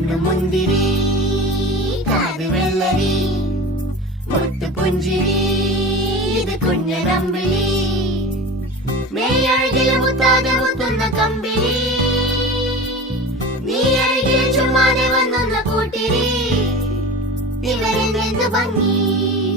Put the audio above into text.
കണ്ണു മുന്തിരി കാത് വെള്ളരി മുത്തു പുഞ്ചിരി ഇത് കുഞ്ഞനമ്പിളി മേയഴകില് മുത്താതെ മുത്തുന്ന കമ്പിളി നീ അഴകിൽ ചുമ്മാതെ വന്നൊന്ന കൂട്ടിരി ഇവരെന്ത് ഭംഗി